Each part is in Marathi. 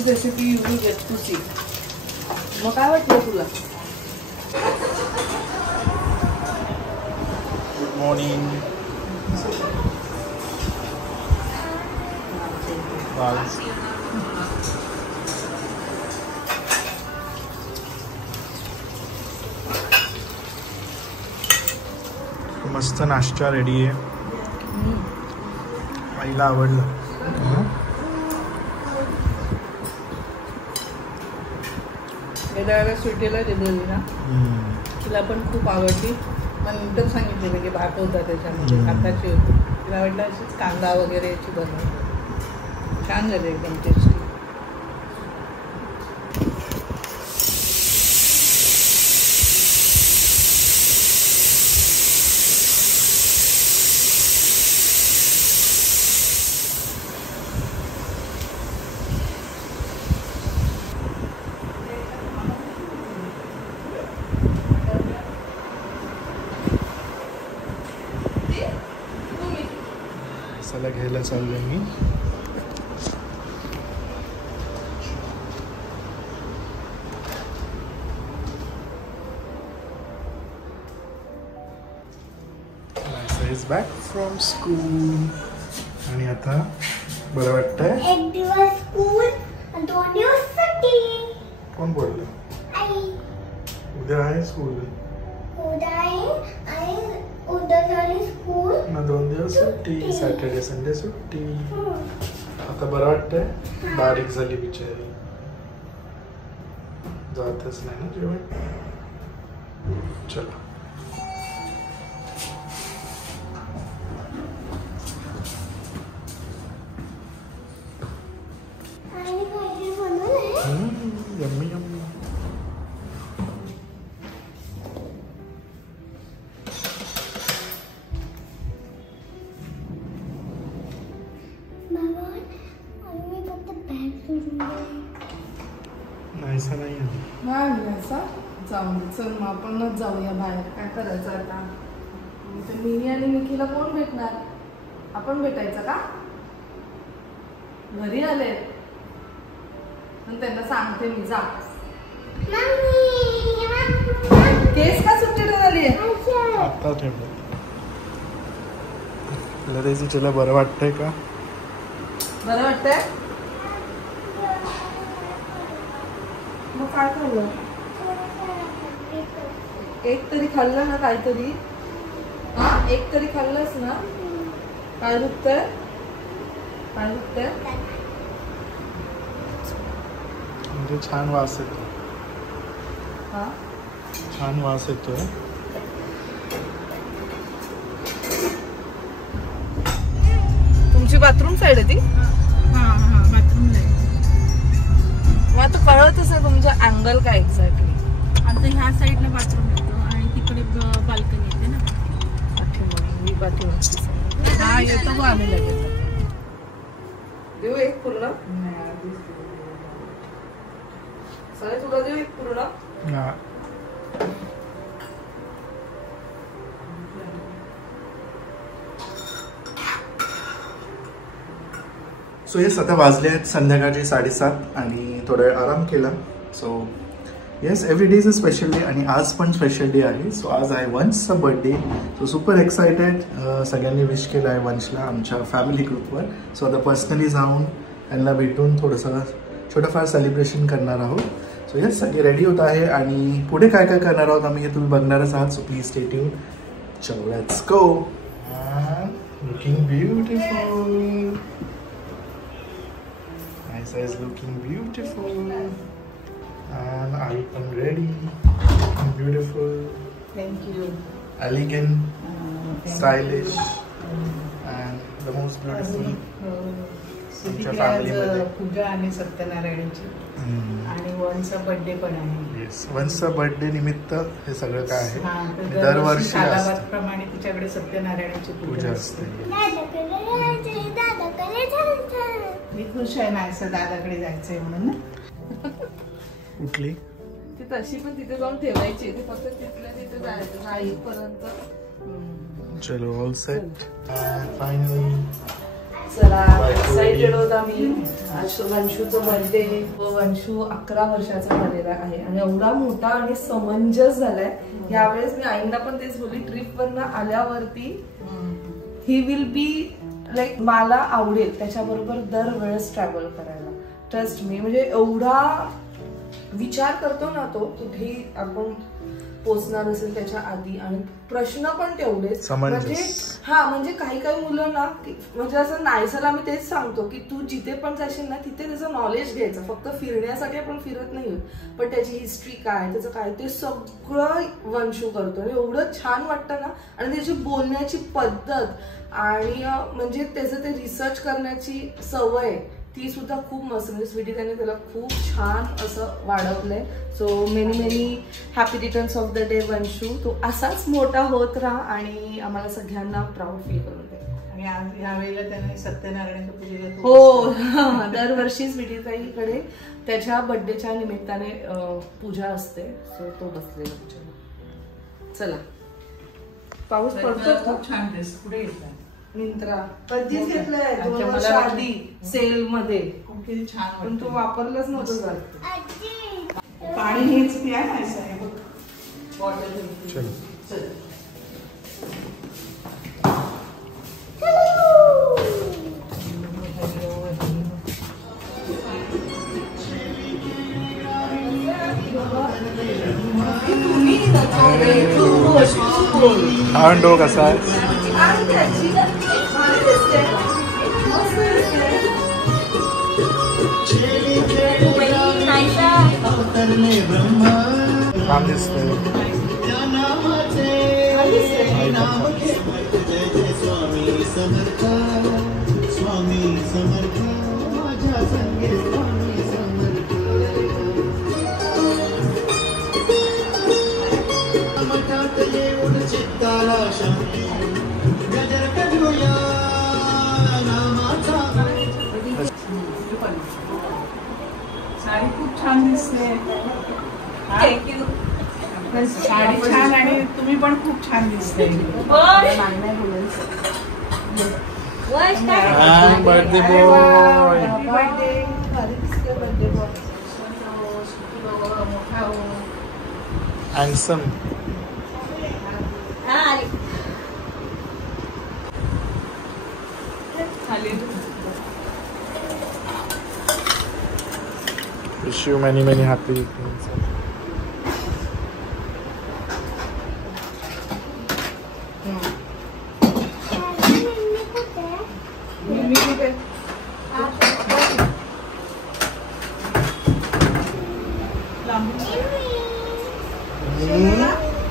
This recipe you will get to see. मग काय वाटलं तुला? Good morning. मस्त नाश्ता रेडी आहे. आईला आवडलं. सुट्टीला दिलेली ना, तिला पण खूप आवडली. पण नंतर सांगितलेलं की भात होता त्याच्यामध्ये, भाताची होती. तिला वाटलं अशीच कांदा वगैरे याची बनवली. छान झाली एकदम टेस्टी. चला घ्यायला चाललोय मी. Is back from school. आणि आता बरं वाटतंय. एक दिवस स्कूल आणि 2 दिवस सुट्टी. कोण बोललं? आई. उद्या आहे स्कूल. उद्या आहे आणि उद्या झाली स्कूल ना 2 दिवस सुट्टी. सॅटर्डे संडे सुट्टी. आता बरं वाटतंय. बारीक झाली बिचारी, जातच नाही ना जेवण. चला आणि काहीतरी बनवलंय. Yummy yummy. नाहीसा नाही जाऊन चल मग आपणच जाऊया बाहेर. काय करायचं आता? मिनी आणि निखीला कोण भेटणार? आपण भेटायचं का? घरी आले पण त्यांना सांगते मी. जा. केस का सुट्टी झाली आहे? आता ठेवलं. तिला बरं वाटतंय का? बरं वाटतंय. मग काय खाल्लं? एक तरी खाल्लं ना काहीतरी? हा, एक तरी खाल्लंस ना? काय दुखतंय? काय दुखतंय? म्हणजे छान वास येतो. हा, छान वास येतोय. तुमची बाथरूम साईड आहे ती? हा बाथरूमला आहे. मग आता कळतच आहे तुमचा अँगल काय एक्झॅक्टली? आता ह्या साईडला बाथरूम येतो आणि तिकडे बाल्कनी येते ना. हा, येतो मग आम्ही लगेच. देऊ एक पूर्ण. सगळे तुला देऊ एक पूर्ण. सो येस, आता वाजले आहेत संध्याकाळचे 7:30 आणि थोडा वेळ आराम केला. So yes, every day is a special day आणि आज पण स्पेशल डे आहे. सो आज आहे वंशचा बर्थडे. So super excited. सगळ्यांनी विश केलं आहे वंशला आमच्या फॅमिली ग्रुपवर. सो आता पर्सनली जाऊन त्यांना भेटून थोडंसं छोटंफार सेलिब्रेशन करणार आहोत. सो येस, सगळे रेडी होत आहे आणि पुढे काय काय करणार आहोत आम्ही हे तुम्ही बघणारच आहात. So please stay tune. चलो let's go. Looking beautiful. Aisa is looking beautiful and I am ready. Looking beautiful. Thank you. Elegant, stylish, and the most beautiful. तुमच्या फॅमिलीमध्ये पूजा आणि सत्यनारायणची आणि वनचा बर्थडे पण आहे. येस, वनचा बर्थडे निमित्त हे सगळं काय आहे. दरवर्षी प्रमाणे तिच्याकडे सत्यनारायणाची पूजा असते. मी खुश आहे ना असं दादाकडे जायचंय म्हणून. कुठली ती तशी पण तिथे जाऊन ठेवायची, ती फक्त तिथल्या तिथे जायचं जाईपर्यंत. चलो ऑल सेट. फायनली चला एक्साइटेड होता मी. आज वंशूचं बर्थडे. वंशू 11 वर्षाचा झालेला आहे आणि एवढा मोठा आणि समंजस झालाय. यावेळेस मी आईंना पण तेच बोलली, ट्रिप वरनं आल्यावरती ही विल बी लाईक मला आवडेल त्याच्याबरोबर दरवेळेस ट्रॅव्हल करायला. ट्रस्ट मी, म्हणजे एवढा विचार करतो ना तो कुठेही आपण पोचणार असेल त्याच्या आधी. आणि प्रश्न पण तेवढेच. म्हणजे म्हणजे काही मुलं ना म्हणजे असं नाहीसला मी तेच सांगतो की तू जिथे पण जाशील ना तिथे त्याचं नॉलेज घ्यायचं. फक्त फिरण्यासाठी आपण फिरत नाही, पण त्याची हिस्ट्री काय, त्याचं काय, ते सगळं वंशू करतो. एवढं छान वाटतं ना. आणि त्याची बोलण्याची पद्धत आणि म्हणजे त्याचं ते रिसर्च करण्याची सवय ती सुद्धा खूप मस्त. म्हणजे स्वीटी त्याने त्याला खूप छान असं वाढवलंय. So many happy returns of the day Vanshu. तो असाच मोठा होत राहा आणि आम्हाला सगळ्यांना प्राऊड फील करून दे. आणि आज यावेळेला त्याने सत्यनारायणाच्या पूजेला हो दरवर्षी स्वीटीताईकडे त्याच्या बर्थडेच्या निमित्ताने पूजा असते. सो तो बसलेला पूजेला. चला पाऊस पडतो. खूप छान दिस. कुठे घेतला? मिंत्रा. कधीच घेतलंय 2 वर्ष आधी सेल मध्ये. किती छान. पण तो वापरलाच नव्हतं जात. पाणी हेच प्या नाही बॉटल. अंडो कसा आहे? छान दिसतंय. साडी खूप छान दिसते. थँक्यू. साडी छान आणि तुम्ही पण खूप छान दिसते. Birthday boy. Handsome. Wish you many happy returns.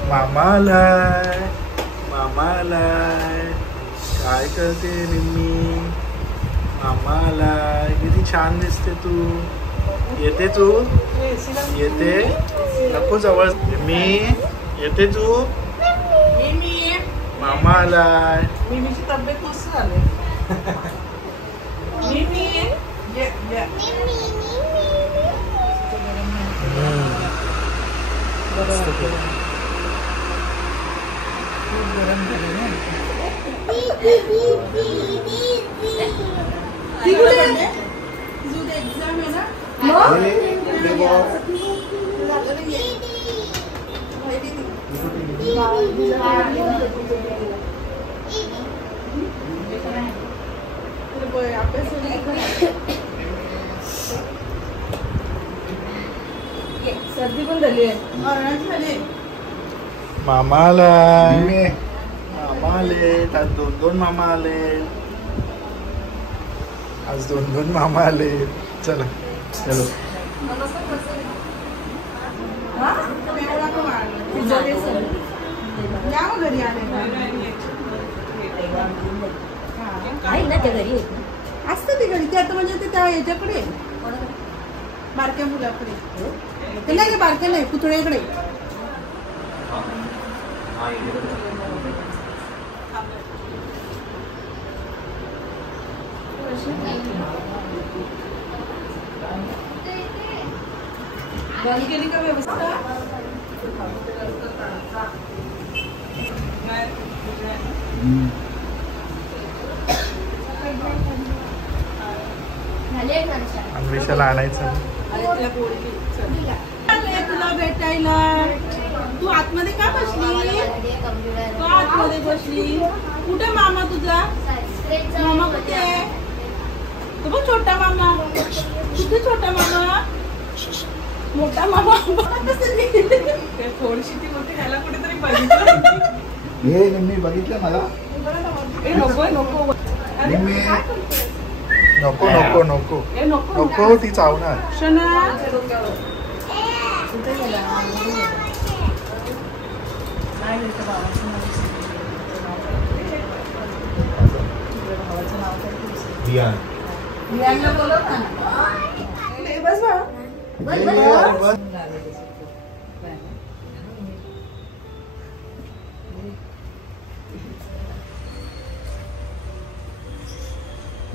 मामा आलाय. काय करते निम्मी? मामा आलाय. किती छान दिसते तू. येते तू? येते? नको जवळ. मी येते तू? मामा आलाय. मिमीची तब्येत मस्त झाली. खूप गरम झाले ना. एक्झाम आहे ना. सर्दी पण झाली आहे. मामा आलाय. मामा आले. आज 2 मामा आले. आज 2 मामा आले. चला चलो. घरी आले ना ते घरी असतं. ते घरी ते आता म्हणजे ते त्या याच्याकडे बारक्या मुलाकडे. ते नाही बारक्या नाही पुतळ्याकडे. बंद केली का व्यवस्था? अन्वेषाला आणायचं. तुला भेटायला तू आतमध्ये का बसली? तू आतमध्ये बसली. कुठे मामा तुझा? मामा कुठे आहे? तो बघ छोटा मामा. कुठे छोटा मामा? मोठा मामा. थोडीशी ती मोठी ह्याला कुठेतरी बघितलं. हे मी बघितलं मला. नको नको नको नको नको नको ती चावणार.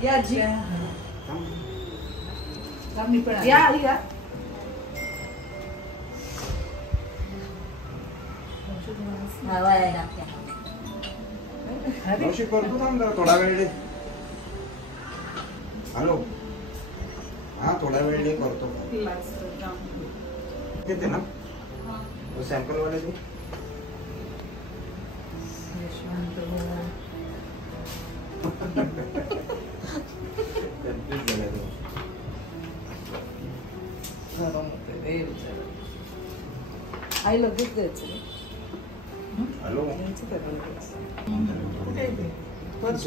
या जी या या करतो थांब जरा थोडा वेळ दे. हॅलो हा थोडा वेळ दे करतो. येते ना सॅम्पल वाले दे. आई लगेच द्यायचं. हॅलो बॉक्स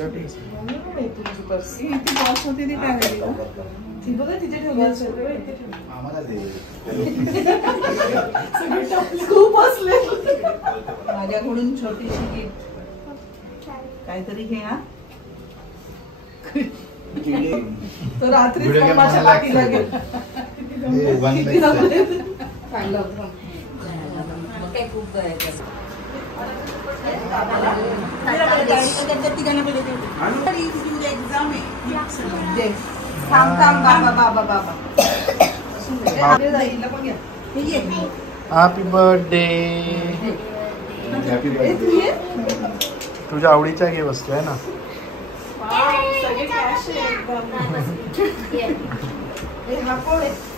होती ती काय झाली का? ती बघा तिथे ठेवली आम्हाला दे. खूप बसले. माझ्याकडून छोटीशी गिफ्ट काहीतरी घे. हा तो रात्री माझ्या पाठीला गेला. खूप एक्झाम आहे. बाबा बाबा बाबा हॅपी बर्थडे. Happy birthday. तुझ्या आवडीच्या घे वस्तू आहे ना.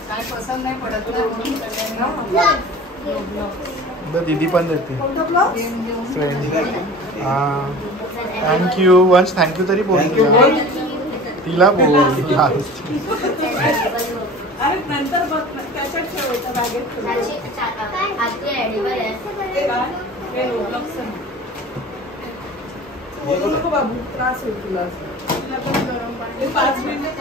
काय पसंत नाही पडत दीदी पण देते. थँक्यू. वंश थँक्यू तरी बोल. तिला बोल. अरे नंतर बघ त्याच्यात ठेवायचं बॅगेत. नको बाबू त्रास होईल तुला. 5 मिनिटं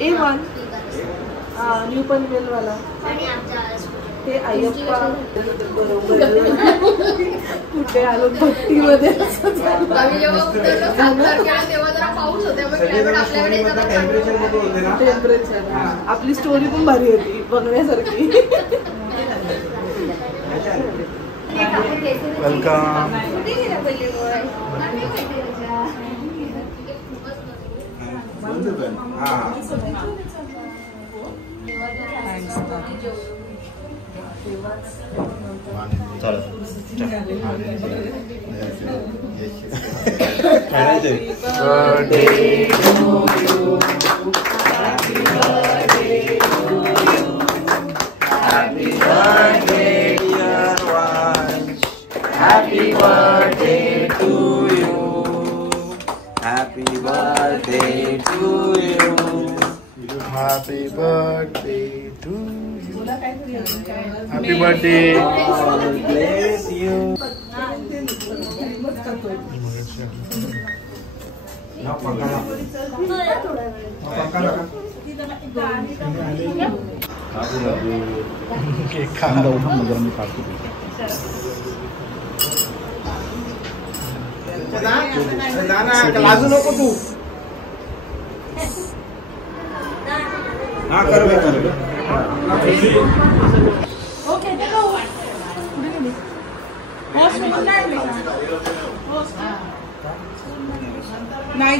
A1 न्यू पनवेल वाला ते अय्यप्पा. कुठे आलो भक्तीमध्ये. टेम्परेचर आपली स्टोरी पण भारी होती बघण्यासारखी. Welcome. Happy birthday to you. Happy birthday to you. Happy birthday to you. Happy birthday. God bless you. Cake खांदा मी काढतो. लाजू नको तू. हा कर नाही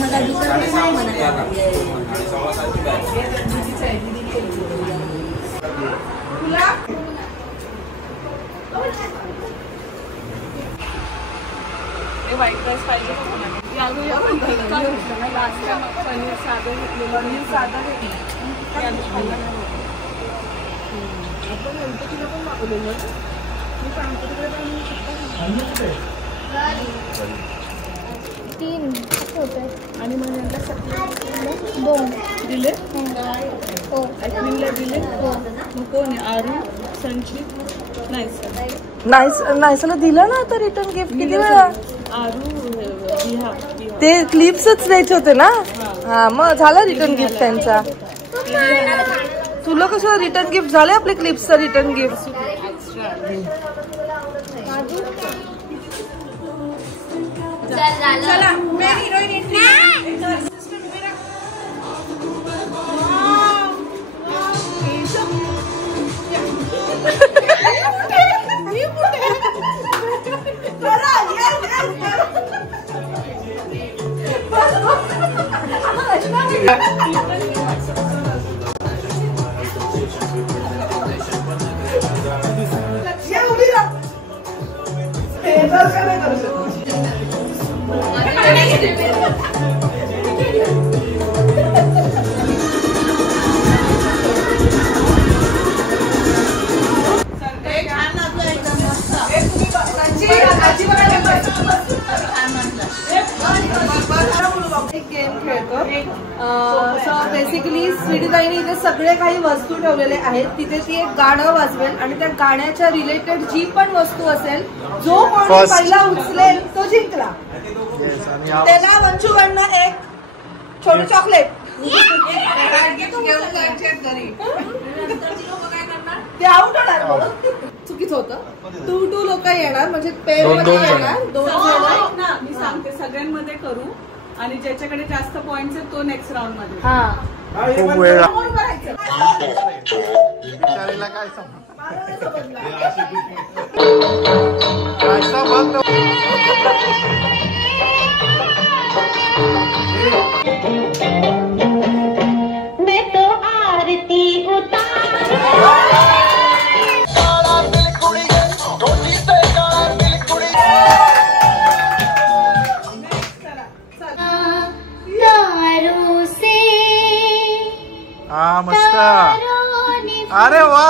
मला दुसरं नाही म्हणत. व्हाईट राईस पाहिजे का कोणाला? पनीर साधं घेतलेलं. पनीर साधं घेतलं. आपण गणपतीला पण मागवलेलं. मी सांगतो तिकडे 3 होते आणि मग नंतर 2 दिले. हो आईस्क्रीमला दिले. मग कोण आहे? आरू, संचित, नाहीसला दिलं ना आता रिटर्न गिफ्ट किती वेळा? ते क्लिप्सच द्यायचे होते ना. हा मग झालं रिटर्न गिफ्ट त्यांचा. तुला कसं रिटर्न गिफ्ट झालं? आपले क्लिप्सचं रिटर्न गिफ्ट. चला मैं हिरोइन एंट्री. गेम खेळतो. सो बेसिकली स्वीटीताईने इथे सगळे काही वस्तू ठेवलेले आहेत. तिथे ती एक गाणं वाजवेल आणि त्या गाण्याच्या रिलेटेड जी पण वस्तू असेल जो कोणी पहिला उचलेल तो जिंकला. त्याला वंशूकडनं एक छोटी चॉकलेट ते आउट होणार. चुकीच होतं. 2 लोक येणार म्हणजे पेअर मध्ये येणार. 2 जण. मी सांगते सगळ्यांमध्ये करू आणि ज्याच्याकडे जास्त पॉइंट्स आहेत तो नेक्स्ट राऊंड मध्ये. खूप वेळ मैं तो आरती उतार. मस्त. अरे वा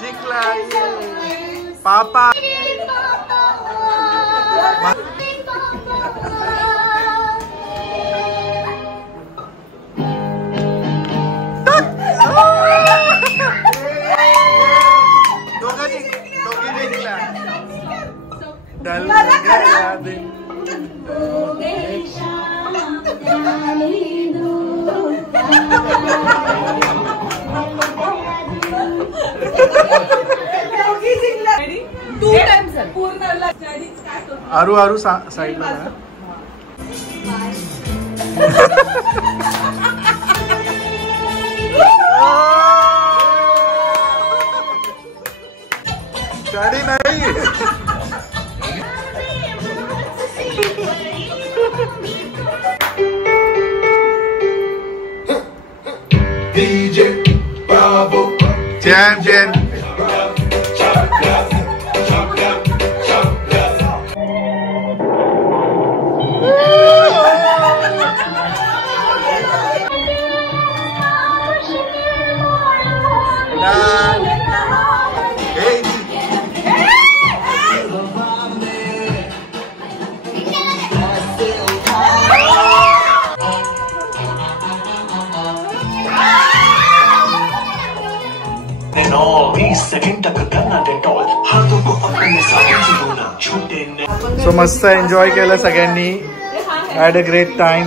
जिंकला पापा. आरू आरू साईडला. गाडी नाही. जैन जैन सो मस्त एन्जॉय केलं सगळ्यांनी. Had a great time.